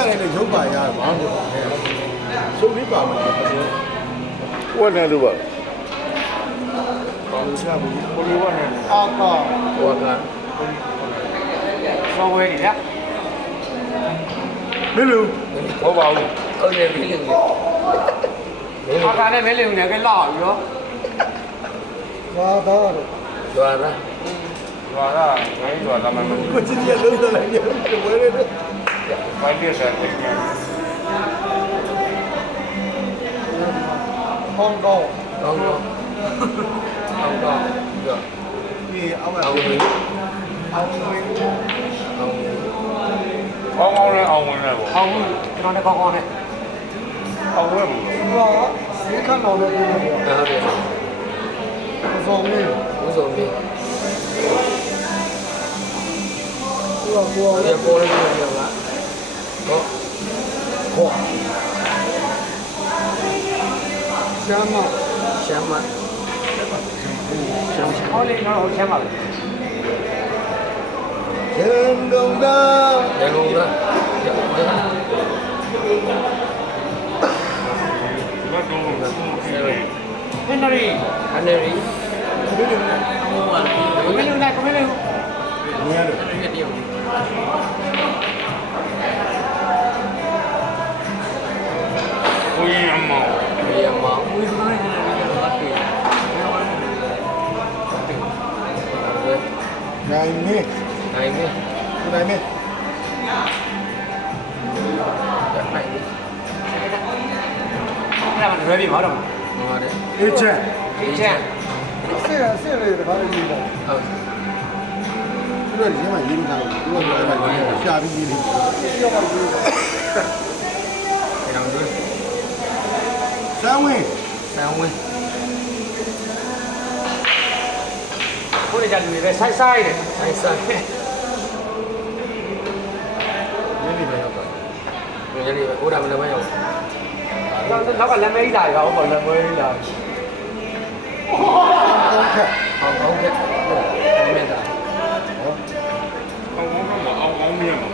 ရတယ်လေရုပ်ပါရဘာမှမဟုတ်ဆုံးလေးပါမှာဝတ်နေလို့ပါဘာလို့ရှာဘူးကိုလိုဝတ်နေအာကာဝတ်ကစောဝဲနေလားမလူဟုတ်ပါဘူးဟုတ်တယ်ပြီလေအာကာနဲ့မဲလင်နေကလောက်ပြီးတော့ဘာသာတော့ကျွာလားကျွာလားဝဲကျွာလာမှမကိုကြည့်ရလုံးစလိုက်တယ်ဝဲရတယ်ဝိုင်းပြတ်တယ်ပြန်ဟောင်းကောင်းကောင်းကောင်းဒီအောက်ကအောင်ဝင်ကောင်းလဲအောင်ဝင်လဲပေါ့အောင်ကျွန်တော်လည်းကောင်းကောင်းနဲ့အောင်ဝင်ဘူးဟာဒီခန်းတော်လည်းပြောတယ်ဟုတ်တယ်အစုံလေးဦးဆုံးပြီကိုဒီပေါ်လေးပြောလားဟုတ်ဟုတ်ရှမ်းမရှမ်းမဟောလေတော့ချမ်းပါလေရန်ကုန်သား ရန်ကုန်ကဟင်နရီဟန်နရီဒီလိုကမင်းလူနဲ့ကမင်းလူနေရတယ်တယောက်ကိုရင်အမောင်ရမဦးစပိုင်းနဲ့တော့တည်နိုင်နေနိုင်ပြီနိုင်နေတက်နိုင်ပြီအဲ့ဒါမှရွေးပြီးမဟုတ်တော့ဟုတ်ပါတယ် အေးချမ်း ဒီချက်ဆက်ရတခါလေးရေးတော့ဟုတ်သူတို့ရင်းမှရေးနေတာသူတို့ကလည်းရှာပြီးရေးတယ်ပြောပါဦးကျွန်တော်တို့စမ်းဝင်ဆန်ဝင်းကိုယ်ကြလူတွေပဲဆိုင်ဆိုင်တယ်ဆိုင်ဆိုင်ရင်းနေပဲတော့ငယ်လေးပဲဦးတာမလည်းမရောက်နောက်ကလက်မဲကြီးလာရောဟုတ်ပါလက်မဲကြီးလာဟုတ်ကဲ့အောင်အောင်ကဲ့မြတ်တာအောင်ကောင်းမြင်မှာ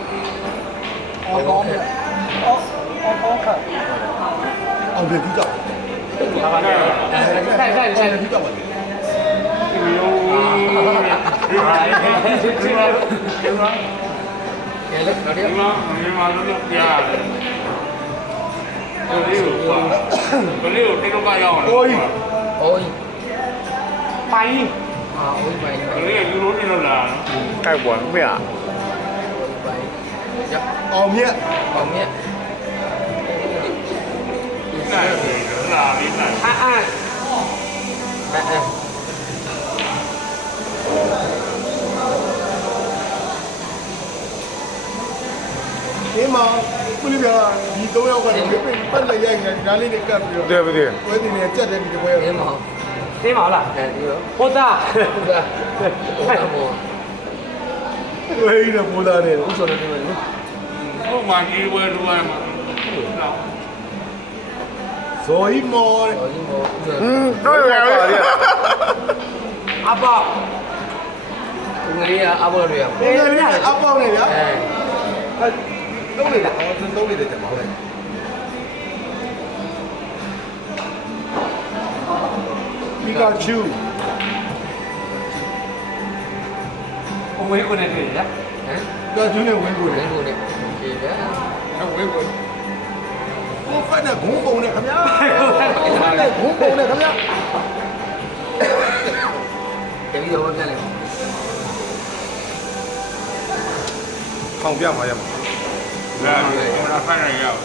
အောင်ကောင်းတယ်အောင်ကောင်းခါအောင်ဒီကြောက်ဒါကလည်းတိုက်ဒီကြောက်ပါလေဒီလိုဒီမှာဒီမှာကဲလေတော့ဒီဒီမှာမြန်မာလူတို့ပြရတယ်ဘယ်လိုတိတော့ကရအောင်လဲ အိုး အိုး ပိုင်အာအိုးပိုင် ဘယ်လိုယူလို့နေလို့လားကြိုက်ပွားမရပိုင်ရ အောင်မြတ် အောင်မြတ်နိုင်တယ်လာပြီနိုင်အဲဒီမှာခုလေးပြဒီ3ယောက်ကတော့ပတ်လက်ရိုက်နေဒါလေးနဲ့ကပ်ပြီးတော့对不对ပွဲတင်နေကြက်တယ်ဒီပွဲ ဒီမှာ သိမလား အဲဒီရော ဟိုသား ဟုတ်ကဲ့ဟုတ်မော ဝေးနေပိုးလာတယ် ဦးစောနေတယ်နော် ဟိုမှာဒီဝဲလူဝဲမှာနော် ဇော်ကြီးမော် တော်ကြီးမော တော့ရပါလေအပငလေးကအဘော်တွေရ တယ်လေအပေါင်းနေဗျာ အဲ သုံးနေတာအော်သုံးနေတယ်ကျမောင်းလိုက်ပီကာချူ အဝေးကိုနေတွေ့ရဟမ် ကာချူနဲ့ဝင်းကို လ လေ င်းကိုနေကျေဗျာ အဝေးကို ကိုဖတ်တဲ့ဂုံးပုံနဲ့ခင်ဗျာဖတ်တဲ့ဂုံးပုံနဲ့ခင်ဗျာ တကယ်တော့ပြန်လေ ထောင်ပြမှာရမှာ လာပြီကျွန်တော်ဖတ်ရရအောင်